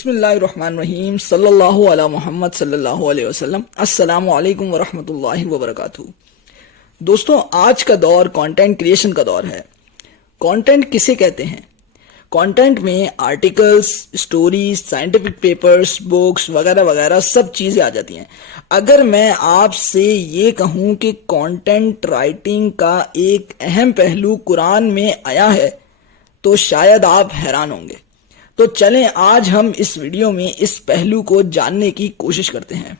بسم اللہ الرحمن الرحیم صلی اللہ علی محمد صلی اللہ علیہ وسلم۔ السلام علیکم ورحمۃ اللہ وبرکاتہ۔ دوستوں، آج کا دور کانٹینٹ کریشن کا دور ہے۔ کانٹینٹ کسے کہتے ہیں؟ کانٹینٹ میں articles, stories, scientific papers, books وغیرہ وغیرہ سب چیزیں آ جاتی ہیں۔ اگر میں آپ سے یہ کہوں کہ کانٹینٹ رائٹنگ کا ایک اہم پہلو قرآن میں آیا ہے تو شاید آپ حیران ہوں گے۔ تو چلیں آج ہم اس ویڈیو میں اس پہلو کو جاننے کی کوشش کرتے ہیں۔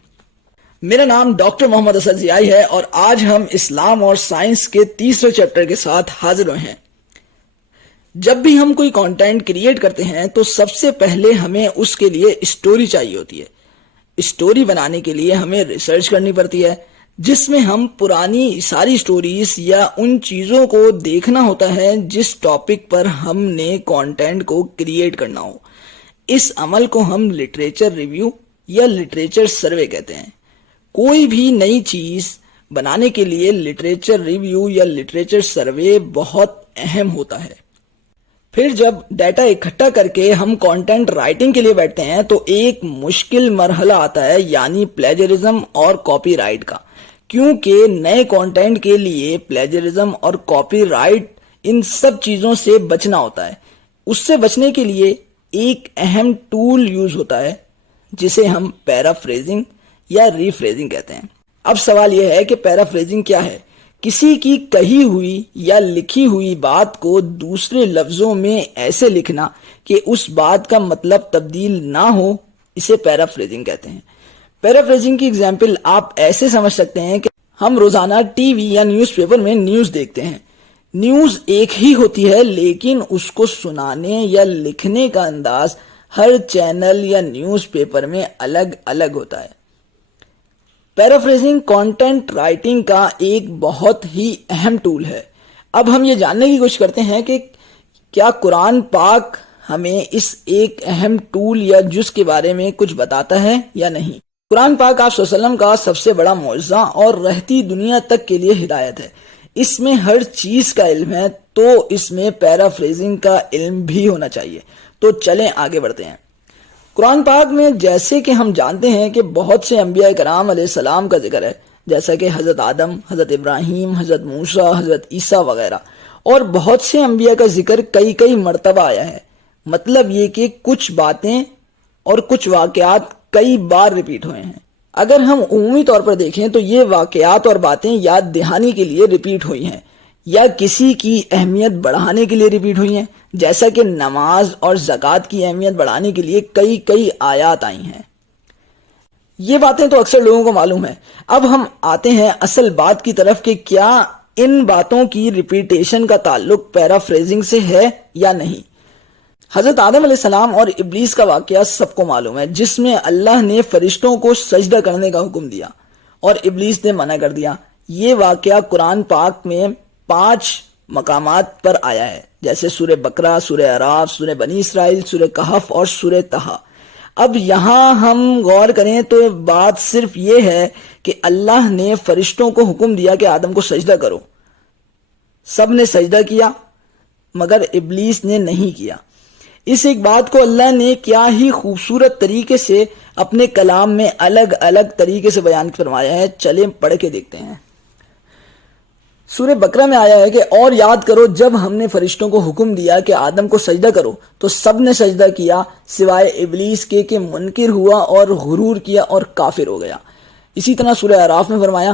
میرا نام ڈاکٹر محمد اسد ضیائی ہے اور آج ہم اسلام اور سائنس کے تیسرے چیپٹر کے ساتھ حاضر ہوئے ہیں۔ جب بھی ہم کوئی کانٹینٹ کریٹ کرتے ہیں تو سب سے پہلے ہمیں اس کے لیے اسٹوری چاہیے ہوتی ہے۔ اسٹوری بنانے کے لیے ہمیں ریسرچ کرنی پڑتی ہے، جس میں ہم پرانی ساری سٹوریز یا ان چیزوں کو دیکھنا ہوتا ہے جس ٹاپک پر ہم نے کانٹینٹ کو کریٹ کرنا ہو۔ اس عمل کو ہم لٹریچر ریویو یا لٹریچر سروے کہتے ہیں۔ کوئی بھی نئی چیز بنانے کے لیے لٹریچر ریویو یا لٹریچر سروے بہت اہم ہوتا ہے۔ پھر جب ڈیٹا اکٹھا کر کے ہم کانٹینٹ رائٹنگ کے لیے بیٹھتے ہیں تو ایک مشکل مرحلہ آتا ہے، یعنی پلیجرزم اور کاپی رائٹ کا، کیونکہ نئے کانٹینٹ کے لیے پلیجرزم اور کاپی رائٹ ان سب چیزوں سے بچنا ہوتا ہے۔ اس سے بچنے کے لیے ایک اہم ٹول یوز ہوتا ہے جسے ہم پیرافریزنگ یا ریفریزنگ کہتے ہیں۔ اب سوال یہ ہے کہ پیرافریزنگ کیا ہے؟ کسی کی کہی ہوئی یا لکھی ہوئی بات کو دوسرے لفظوں میں ایسے لکھنا کہ اس بات کا مطلب تبدیل نہ ہو، اسے پیرافریزنگ کہتے ہیں۔ پیرافریزنگ کی اگزامپل آپ ایسے سمجھ سکتے ہیں کہ ہم روزانہ ٹی وی یا نیوز پیپر میں نیوز دیکھتے ہیں۔ نیوز ایک ہی ہوتی ہے، لیکن اس کو سنانے یا لکھنے کا انداز ہر چینل یا نیوز پیپر میں الگ الگ ہوتا ہے۔ پیرافریزنگ کانٹینٹ رائٹنگ کا ایک بہت ہی اہم ٹول ہے۔ اب ہم یہ جاننے کی کوشش کرتے ہیں کہ کیا قرآن پاک ہمیں اس ایک اہم ٹول یا جز کے بارے میں کچھ بتاتا ہے یا نہیں۔ قرآن پاک آپ صلی اللہ علیہ وسلم کا سب سے بڑا معجزہ اور رہتی دنیا تک کے لیے ہدایت ہے۔ اس میں ہر چیز کا علم ہے، تو اس میں پیرافریزنگ کا علم بھی ہونا چاہیے۔ تو چلیں آگے بڑھتے ہیں۔ قرآن پاک میں جیسے کہ ہم جانتے ہیں کہ بہت سے انبیاء کرام علیہ السلام کا ذکر ہے، جیسا کہ حضرت آدم، حضرت ابراہیم، حضرت موسیٰ، حضرت عیسیٰ وغیرہ، اور بہت سے انبیاء کا ذکر کئی مرتبہ آیا ہے۔ مطلب یہ کہ کچھ باتیں اور کچھ واقعات کئی بار ریپیٹ ہوئے ہیں۔ اگر ہم عمومی طور پر دیکھیں تو یہ واقعات اور باتیں یاد دہانی کے لیے ریپیٹ ہوئی ہیں یا کسی کی اہمیت بڑھانے کے لیے ریپیٹ ہوئی ہیں، جیسا کہ نماز اور زکوٰۃ کی اہمیت بڑھانے کے لیے کئی آیات آئی ہیں۔ یہ باتیں تو اکثر لوگوں کو معلوم ہیں۔ اب ہم آتے ہیں اصل بات کی طرف کہ کیا ان باتوں کی ریپیٹیشن کا تعلق پیرافریزنگ سے ہے یا نہیں۔ حضرت آدم علیہ السلام اور ابلیس کا واقعہ سب کو معلوم ہے، جس میں اللہ نے فرشتوں کو سجدہ کرنے کا حکم دیا اور ابلیس نے منع کر دیا۔ یہ واقعہ قرآن پاک میں 5 مقامات پر آیا ہے، جیسے سورہ بقرہ، سورہ اعراف، سورہ بنی اسرائیل، سورہ کہف اور سورہ طہ۔ اب یہاں ہم غور کریں تو بات صرف یہ ہے کہ اللہ نے فرشتوں کو حکم دیا کہ آدم کو سجدہ کرو۔ سب نے سجدہ کیا مگر ابلیس نے نہیں کیا۔ اس ایک بات کو اللہ نے کیا ہی خوبصورت طریقے سے اپنے کلام میں الگ الگ طریقے سے بیان فرمایا ہے۔ چلیں پڑھ کے دیکھتے ہیں۔ سورہ بقرہ میں آیا ہے کہ اور یاد کرو جب ہم نے فرشتوں کو حکم دیا کہ آدم کو سجدہ کرو تو سب نے سجدہ کیا سوائے ابلیس کے کہ منکر ہوا اور غرور کیا اور کافر ہو گیا۔ اسی طرح سورہ اعراف میں فرمایا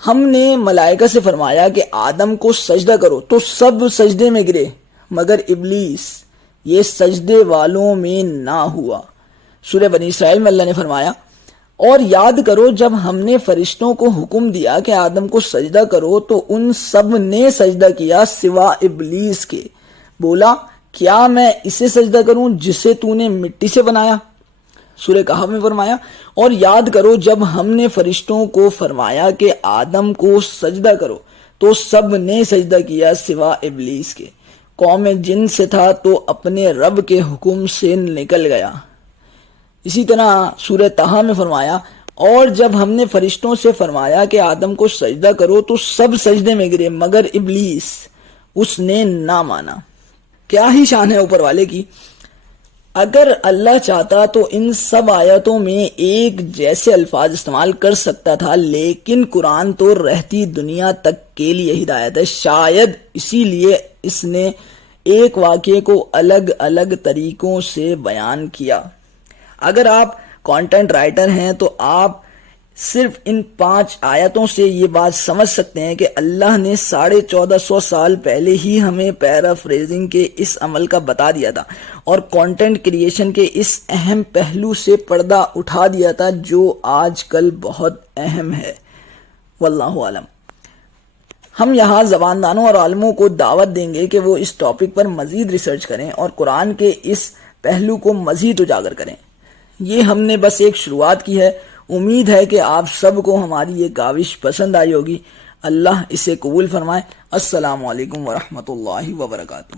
ہم نے ملائکہ سے فرمایا کہ آدم کو سجدہ کرو تو سب سجدے میں گرے مگر ابلیس یہ سجدے والوں میں نہ ہوا۔ سورہ بنی اسرائیل میں اللہ نے فرمایا اور یاد کرو جب ہم نے فرشتوں کو حکم دیا کہ آدم کو سجدہ کرو تو ان سب نے سجدہ کیا سوا ابلیس کے، بولا کیا میں اسے سجدہ کروں جسے تو نے مٹی سے بنایا۔ سورہ کہف میں فرمایا اور یاد کرو جب ہم نے فرشتوں کو فرمایا کہ آدم کو سجدہ کرو تو سب نے سجدہ کیا سوا ابلیس کے، قوم جن سے تھا تو اپنے رب کے حکم سے نکل گیا۔ اسی طرح سورہ طہ میں فرمایا اور جب ہم نے فرشتوں سے فرمایا کہ آدم کو سجدہ کرو تو سب سجدے میں گرے مگر ابلیس اس نے نہ مانا۔ کیا ہی شان ہے اوپر والے کی۔ اگر اللہ چاہتا تو ان سب آیتوں میں ایک جیسے الفاظ استعمال کر سکتا تھا، لیکن قرآن تو رہتی دنیا تک کے لیے ہدایت ہے، شاید اسی لیے اس نے ایک واقعے کو الگ الگ طریقوں سے بیان کیا۔ اگر آپ کانٹینٹ رائٹر ہیں تو آپ صرف ان 5 آیتوں سے یہ بات سمجھ سکتے ہیں کہ اللہ نے 1450 سال پہلے ہی ہمیں پیرافریزنگ کے اس عمل کا بتا دیا تھا اور کانٹینٹ کریشن کے اس اہم پہلو سے پردہ اٹھا دیا تھا جو آج کل بہت اہم ہے۔ واللہ عالم۔ ہم یہاں زباندانوں اور عالموں کو دعوت دیں گے کہ وہ اس ٹاپک پر مزید ریسرچ کریں اور قرآن کے اس پہلو کو مزید اجاگر کریں۔ یہ ہم نے بس ایک شروعات کی ہے۔ امید ہے کہ آپ سب کو ہماری یہ کاوش پسند آئی ہوگی۔ اللہ اسے قبول فرمائے۔ السلام علیکم ورحمۃ اللہ وبرکاتہ۔